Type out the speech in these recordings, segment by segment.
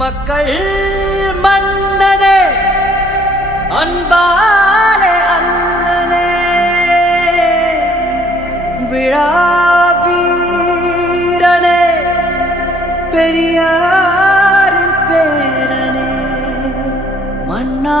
மக்கள் மன்னனே அன்பாலே அண்ணனே. விழா வீரனே பெரியாரின் பேரனே. மன்னா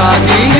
शादी